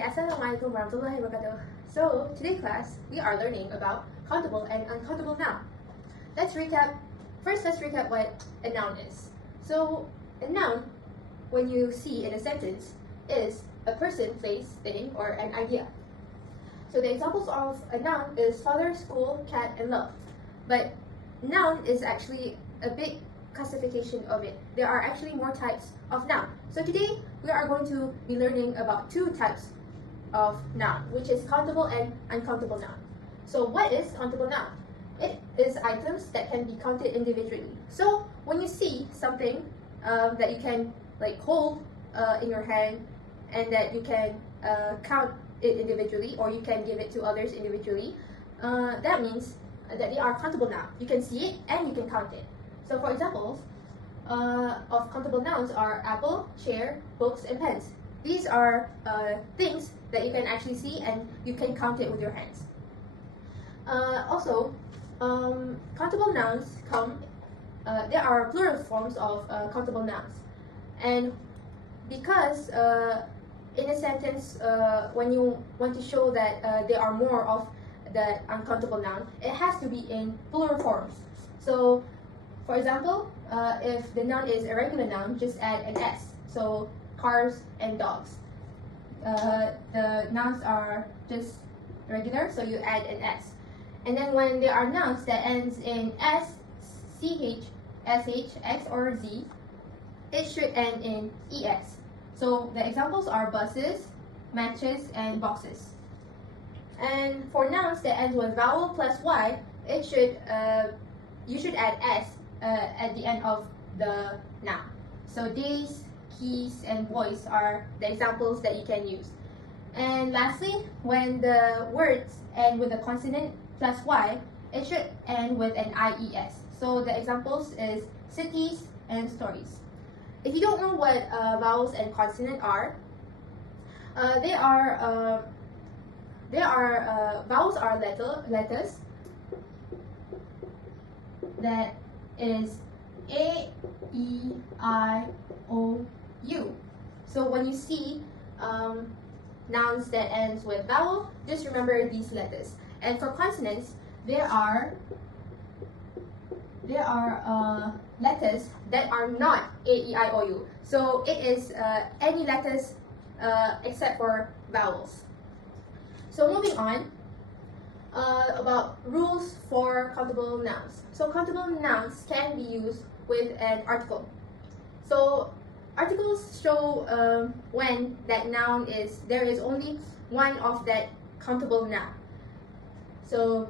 Okay, Assalamualaikum warahmatullahi wabarakatuh. So, today's class, we are learning about countable and uncountable noun. Let's recap what a noun is. So, a noun, when you see in a sentence, is a person, place, thing, or an idea. So the examples of a noun is father, school, cat, and love. But noun is actually a big classification of it. There are actually more types of noun. So today we are going to be learning about two types of noun, which is countable and uncountable noun. So what is countable noun? It is items that can be counted individually. So when you see something that you can hold in your hand and that you can count it individually, or you can give it to others individually, that means that they are countable noun. You can see it and you can count it. So for examples of countable nouns are apple, chair, books, and pens. These are things that you can actually see and you can count it with your hands. Also, countable nouns there are plural forms of countable nouns. And because in a sentence, when you want to show that there are more of the uncountable noun, it has to be in plural forms. So, for example, if the noun is a regular noun, just add an S. So, cars and dogs. The nouns are just regular, so you add an S. And then when there are nouns that ends in S, CH, SH, X, or Z, it should end in ES. So the examples are buses, matches, and boxes. And for nouns that end with vowel plus Y, you should add S at the end of the noun. So days, keys, and boys are the examples that you can use. And lastly, when the words end with a consonant plus Y, it should end with an IES. So the examples is cities and stories. If you don't know what vowels and consonant are, vowels are letters that is A, E, I, O, U. So when you see nouns that ends with vowel, just remember these letters. And for consonants, there are letters that are not A, E, I, O, U. So it is any letters except for vowels. So moving on, about rules for countable nouns. So countable nouns can be used with an article. So articles show when that noun there is only one of that countable noun. So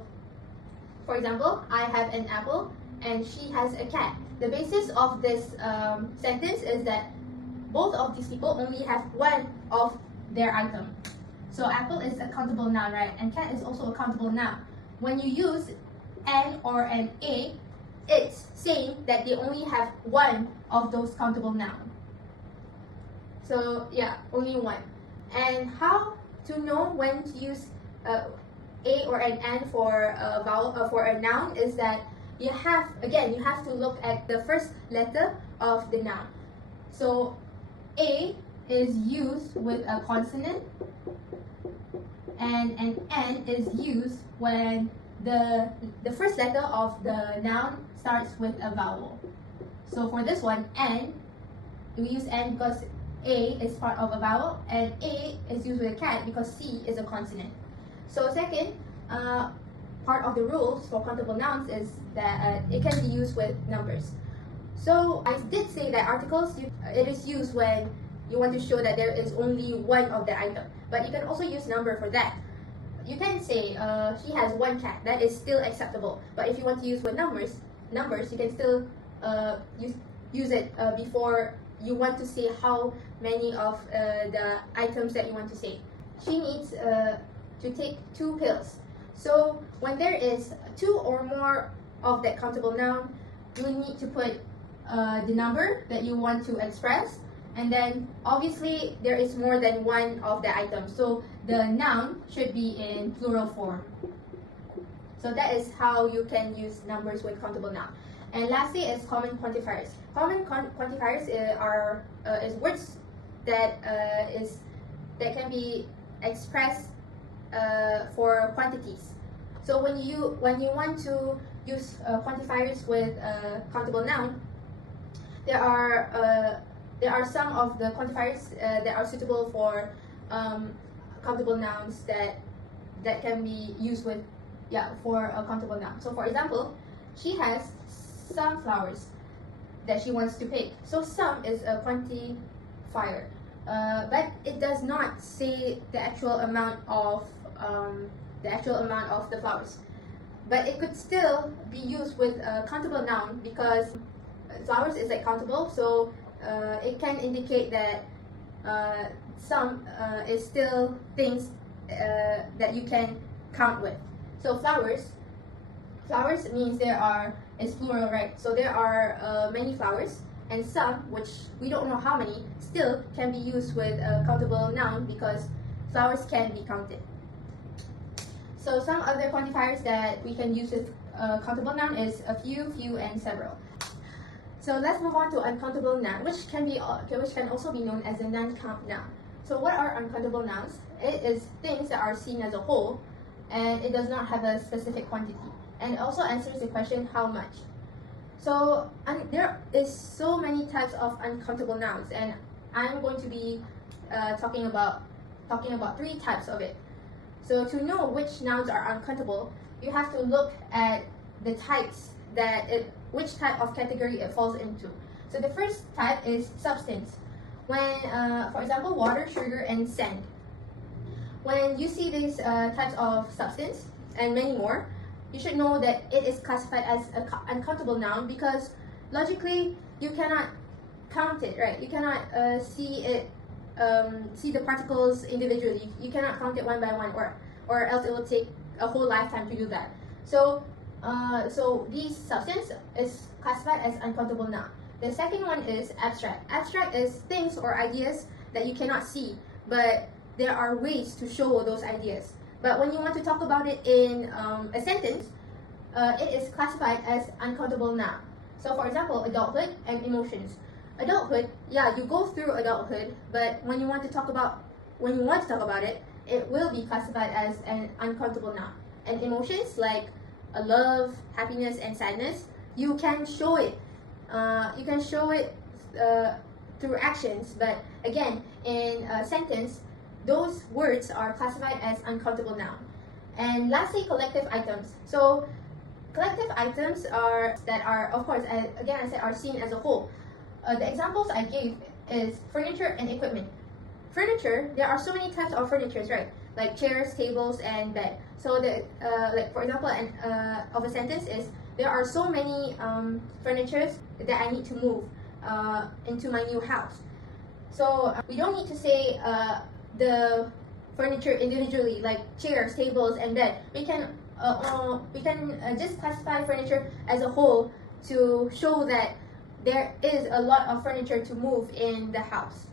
for example, I have an apple and she has a cat. The basis of this sentence is that both of these people only have one of their item. So apple is a countable noun, right? And cat is also a countable noun. When you use an or an a, it's saying that they only have one of those countable nouns. So yeah, only one. And how to know when to use a or an N for a vowel for a noun is that you have to look at the first letter of the noun. So A is used with a consonant and an N is used when the first letter of the noun starts with a vowel. So for this one, N, we use N because A is part of a vowel, and A is used with a cat because C is a consonant. So second, part of the rules for countable nouns is that it can be used with numbers. So I did say that articles, it is used when you want to show that there is only one of the item. But you can also use number for that. You can say he has one cat. That is still acceptable. But if you want to use with numbers, you can still use it before you want to say how many of the items that you want to say. She needs to take 2 pills. So when there is 2 or more of that countable noun, you need to put the number that you want to express, and then obviously there is more than one of the items. So the noun should be in plural form. So that is how you can use numbers with countable noun. And lastly is common quantifiers. Common quantifiers are words that can be express for quantities. So when you want to use quantifiers with countable noun, there are some of the quantifiers that are suitable for countable nouns that can be used with for a countable noun. So for example, she has some flowers that she wants to pick. So some is a quantifier, but it does not say the actual amount of the flowers. But it could still be used with a countable noun because flowers is like countable, so it can indicate that some is still things that you can count with. So flowers means is plural, right? So there are many flowers, and some, which we don't know how many, still can be used with a countable noun because flowers can be counted. So some other quantifiers that we can use with countable noun is a few, and several. So let's move on to uncountable noun, which can also be known as a non-count noun. So what are uncountable nouns? It is things that are seen as a whole, and it does not have a specific quantity, and also answers the question how much. So there is so many types of uncountable nouns, and I'm going to be talking about 3 types of it. So to know which nouns are uncountable, you have to look at the types which type of category it falls into. So the first type is substance. When, for example, water, sugar, and sand. When you see these types of substance and many more, you should know that it is classified as an uncountable noun because logically you cannot count it, right? You cannot see the particles individually. You cannot count it one by one, or else it will take a whole lifetime to do that. So these substance is classified as uncountable noun. The second one is abstract. Abstract is things or ideas that you cannot see, but there are ways to show those ideas. But when you want to talk about it in a sentence, it is classified as uncountable noun. So for example, adulthood and emotions. Adulthood, you go through adulthood, but when you want to talk about it, it will be classified as an uncountable noun. And emotions like love, happiness, and sadness, you can show it. You can show it through actions, but again, in a sentence, those words are classified as uncountable noun. And lastly, collective items. So collective items are, of course, again I said, are seen as a whole. The examples I gave is furniture and equipment. Furniture, there are so many types of furnitures, right? Like chairs, tables, and bed. So like for example, of a sentence is, there are so many furnitures that I need to move into my new house. So we don't need to say the furniture individually, like chairs, tables, and bed. We can just classify furniture as a whole to show that there is a lot of furniture to move in the house.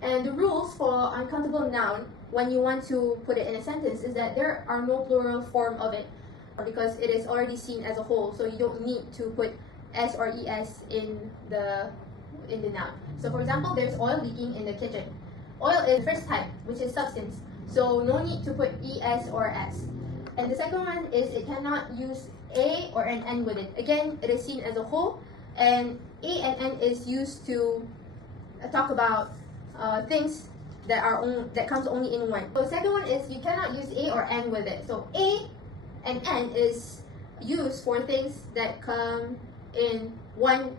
And the rules for uncountable noun, when you want to put it in a sentence, is that there are no plural form of it because it is already seen as a whole, so you don't need to put s or es in the noun. So for example, there's oil leaking in the kitchen. Oil is the first type, which is substance, so no need to put es or s. And the second one is it cannot use a or an n with it. Again, it is seen as a whole, and a and n is used to talk about things that comes only in one. So the second one is you cannot use a or n with it. So a and n is used for things that come in one,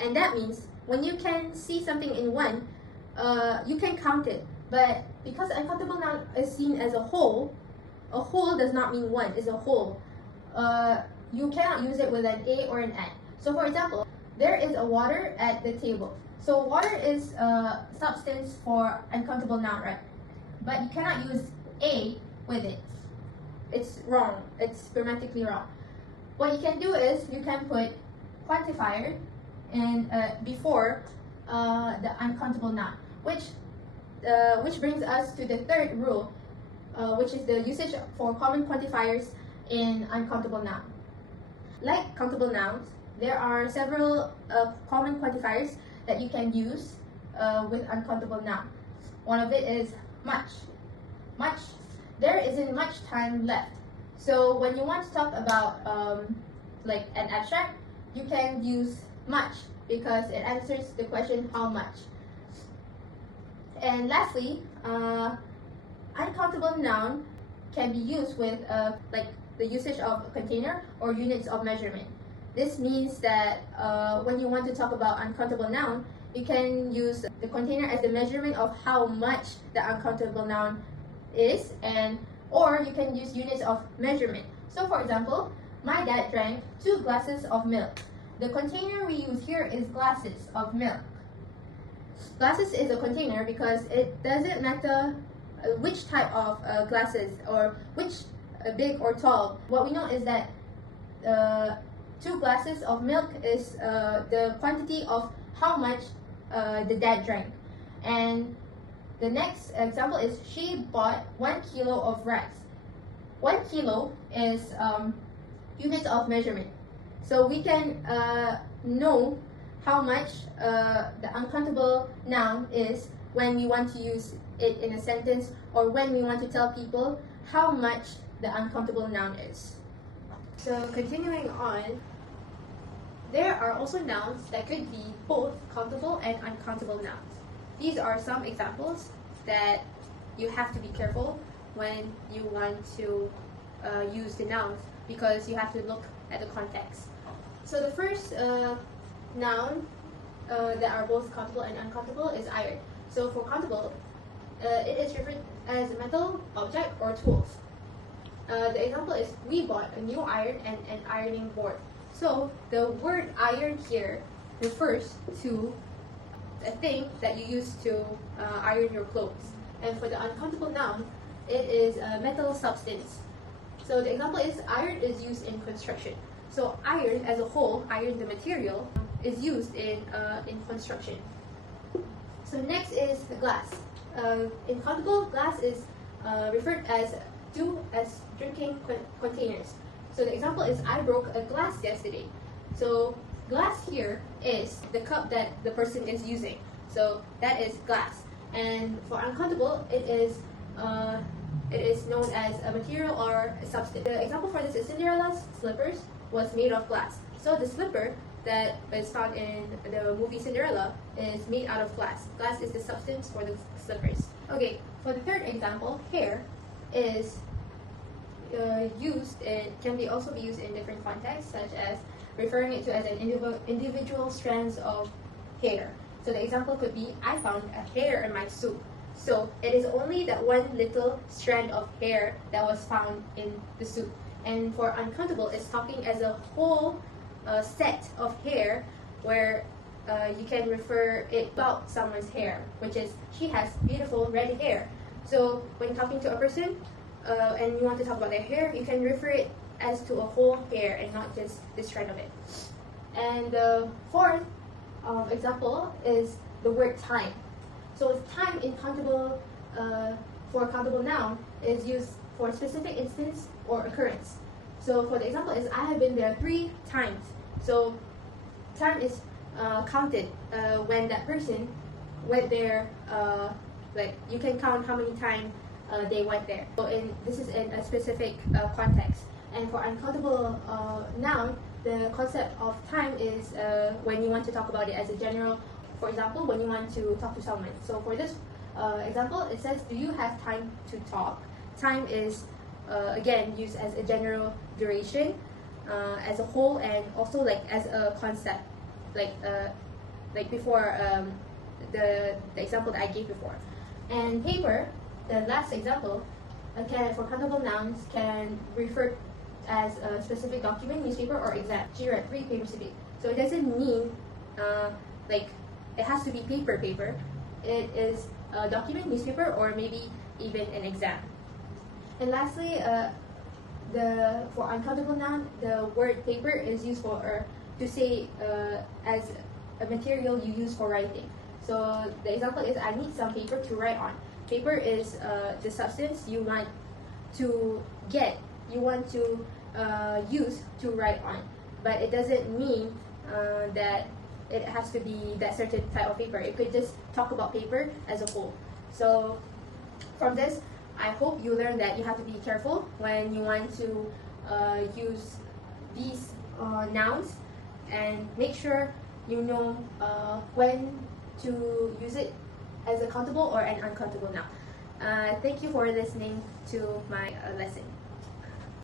and that means when you can see something in one, you can count it. But because uncountable noun is seen as a whole does not mean one, it's a whole. You cannot use it with an a or an n. So for example, there is a water at the table. So water is a substance for uncountable noun, right? But you cannot use a with it. It's wrong. It's grammatically wrong. What you can do is you can put quantifier and before the uncountable noun, which brings us to the third rule, which is the usage for common quantifiers in uncountable noun. Like countable nouns, there are several common quantifiers that you can use with uncountable noun. One of it is much. Much. There isn't much time left. So when you want to talk about like an abstract, you can use much because it answers the question how much. And lastly, uncountable noun can be used with like the usage of a container or units of measurement. This means that when you want to talk about uncountable noun, you can use the container as the measurement of how much the uncountable noun is, and or you can use units of measurement. So for example, my dad drank 2 glasses of milk. The container we use here is glasses of milk. Glasses is a container because it doesn't matter which type of glasses or which big or tall. What we know is that 2 glasses of milk is the quantity of how much the dad drank. And the next example is she bought 1 kilo of rice. 1 kilo is units of measurement. So we can know how much the uncountable noun is when we want to use it in a sentence or when we want to tell people how much the uncountable noun is. So continuing on, there are also nouns that could be both countable and uncountable nouns. These are some examples that you have to be careful when you want to use the nouns because you have to look at the context. So the first noun that are both countable and uncountable is iron. So for countable, it is referred as a metal object or tools. The example is we bought a new iron and an ironing board. So the word iron here refers to a thing that you use to iron your clothes. And for the uncountable noun, it is a metal substance. So the example is iron is used in construction. So iron as a whole, iron the material, is used in construction. So next is the glass. In countable, glass is referred as drinking containers. So the example is I broke a glass yesterday. So glass here is the cup that the person is using. So that is glass. And for uncountable, it is known as a material or a substance. The example for this is Cinderella's slippers was made of glass. So the slipper that is found in the movie Cinderella is made out of glass. Glass is the substance for the slippers. Okay, for the third example, hair is can also be used in different contexts, such as referring it to as an individual strands of hair. So the example could be, I found a hair in my soup. So it is only that one little strand of hair that was found in the soup. And for uncountable, it's talking as a whole set of hair where you can refer it about someone's hair, which is she has beautiful red hair. So when talking to a person and you want to talk about their hair, you can refer it as to a whole hair and not just this strand of it. And the fourth example is the word time. So time in countable, for countable noun is used for a specific instance or occurrence. So for the example is I have been there 3 times. So time is counted when that person went there, like you can count how many times they went there. So this is in a specific context. And for uncountable noun, the concept of time is when you want to talk about it as a general. For example, when you want to talk to someone. So for this example, it says, do you have time to talk? Time is again used as a general duration as a whole, and also like as a concept, like before the example that I gave before. And paper, the last example, for countable nouns can refer as a specific document, newspaper, or exam. She read 3 papers a day. So it doesn't mean like it has to be paper. It is a document, newspaper, or maybe even an exam. And lastly, for uncountable noun, the word paper is used for to say as a material you use for writing. So the example is I need some paper to write on. Paper is the substance you want to get, you want to use to write on, but it doesn't mean that it has to be that certain type of paper. It could just talk about paper as a whole. So from this, I hope you learn that you have to be careful when you want to use these nouns, and make sure you know when to use it as a countable or an uncountable noun. Thank you for listening to my lesson.